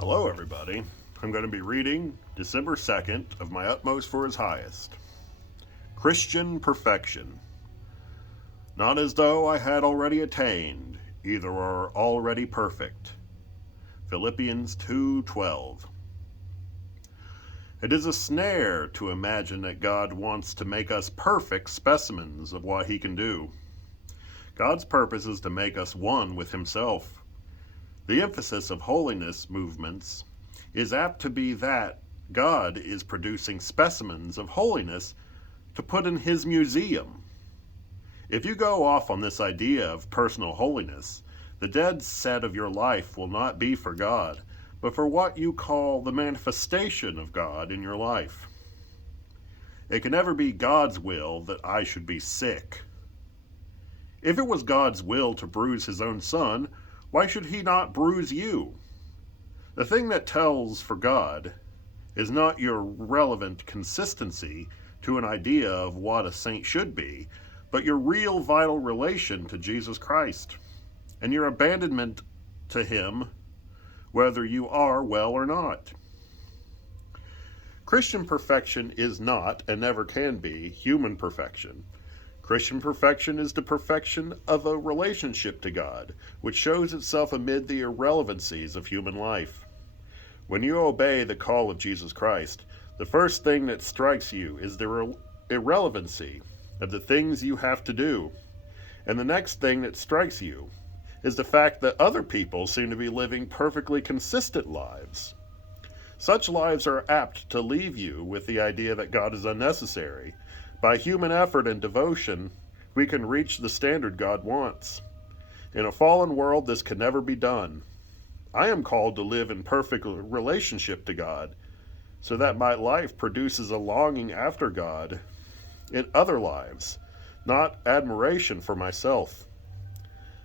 Hello, everybody. I'm going to be reading December 2nd of My Utmost for His Highest. Christian Perfection. Not as though I had already attained, either are already perfect. Philippians 2:12. It is a snare to imagine that God wants to make us perfect specimens of what He can do. God's purpose is to make us one with Himself. The emphasis of holiness movements is apt to be that God is producing specimens of holiness to put in His museum. If you go off on this idea of personal holiness, the dead set of your life will not be for God, but for what you call the manifestation of God in your life. It can never be God's will that I should be sick. If it was God's will to bruise His own Son, why should He not bruise you? The thing that tells for God is not your relevant consistency to an idea of what a saint should be, but your real vital relation to Jesus Christ and your abandonment to Him, whether you are well or not. Christian perfection is not, and never can be, human perfection. Christian perfection is the perfection of a relationship to God, which shows itself amid the irrelevancies of human life. When you obey the call of Jesus Christ, the first thing that strikes you is the irrelevancy of the things you have to do. And the next thing that strikes you is the fact that other people seem to be living perfectly consistent lives. Such lives are apt to leave you with the idea that God is unnecessary. By human effort and devotion, we can reach the standard God wants. In a fallen world, this can never be done. I am called to live in perfect relationship to God, so that my life produces a longing after God in other lives, not admiration for myself.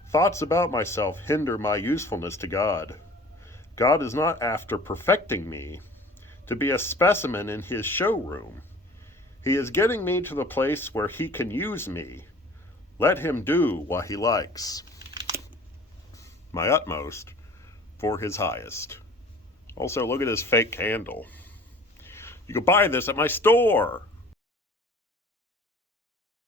Thoughts about myself hinder my usefulness to God. God is not after perfecting me to be a specimen in His showroom. He is getting me to the place where He can use me. Let Him do what He likes. My utmost for His highest. Also, look at this fake candle. You can buy this at my store.